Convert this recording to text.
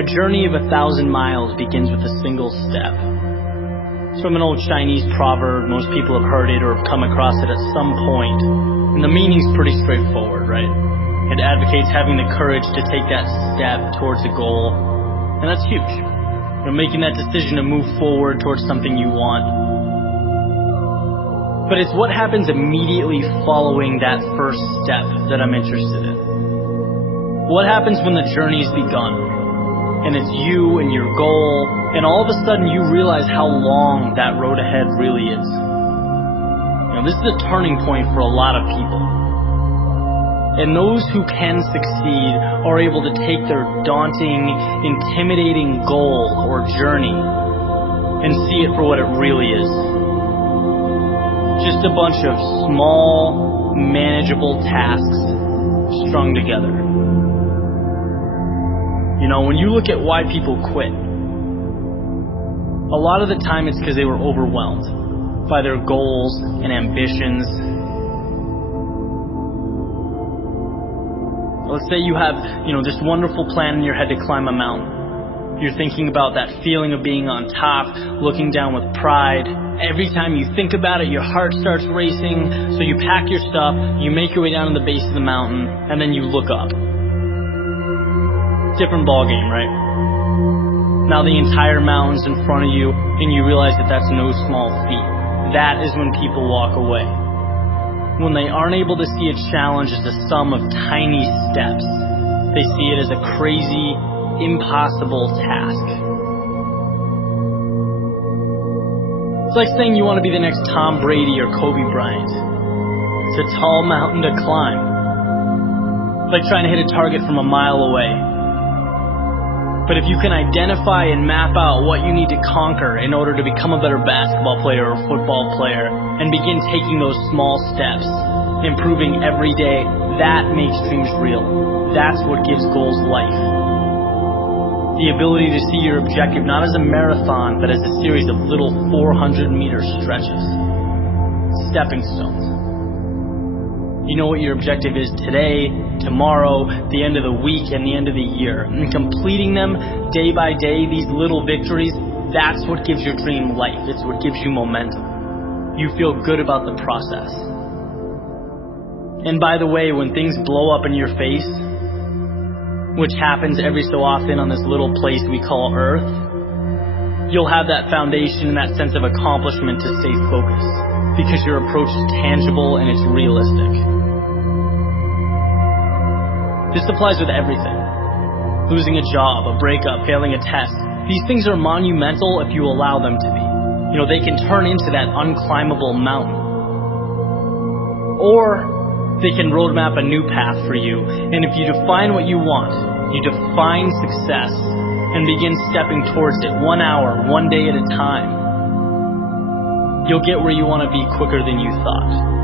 A journey of 1,000 miles begins with a single step. It's from an old Chinese proverb. Most people have heard it or have come across it at some point. And the meaning's pretty straightforward, right? It advocates having the courage to take that step towards a goal. And that's huge. Making that decision to move forward towards something you want. But it's what happens immediately following that first step that I'm interested in. What happens when the journey's begun, and it's you and your goal, and all of a sudden you realize how long that road ahead really is. This is a turning point for a lot of people. And those who can succeed are able to take their daunting, intimidating goal or journey and see it for what it really is. Just a bunch of small, manageable tasks strung together. When you look at why people quit, a lot of the time it's because they were overwhelmed by their goals and ambitions. Let's say you have, this wonderful plan in your head to climb a mountain. You're thinking about that feeling of being on top, looking down with pride. Every time you think about it, your heart starts racing. So you pack your stuff, you make your way down to the base of the mountain, and then you look up. Different ball game, right? Now the entire mountain's in front of you, and you realize that that's no small feat. That is when people walk away. When they aren't able to see a challenge as a sum of tiny steps, they see it as a crazy, impossible task. It's like saying you want to be the next Tom Brady or Kobe Bryant. It's a tall mountain to climb. It's like trying to hit a target from a mile away. But if you can identify and map out what you need to conquer in order to become a better basketball player or football player and begin taking those small steps, improving every day, that makes dreams real. That's what gives goals life. The ability to see your objective not as a marathon, but as a series of little 400-meter stretches. Stepping stones. You know what your objective is today, tomorrow, the end of the week, and the end of the year. And completing them day by day, these little victories, that's what gives your dream life. It's what gives you momentum. You feel good about the process. And by the way, when things blow up in your face, which happens every so often on this little place we call Earth, you'll have that foundation and that sense of accomplishment to stay focused, because your approach is tangible and it's realistic. This applies with everything. Losing a job, a breakup, failing a test. These things are monumental if you allow them to be. They can turn into that unclimbable mountain. Or they can roadmap a new path for you. And if you define what you want, you define success and begin stepping towards it 1 hour, 1 day at a time, you'll get where you want to be quicker than you thought.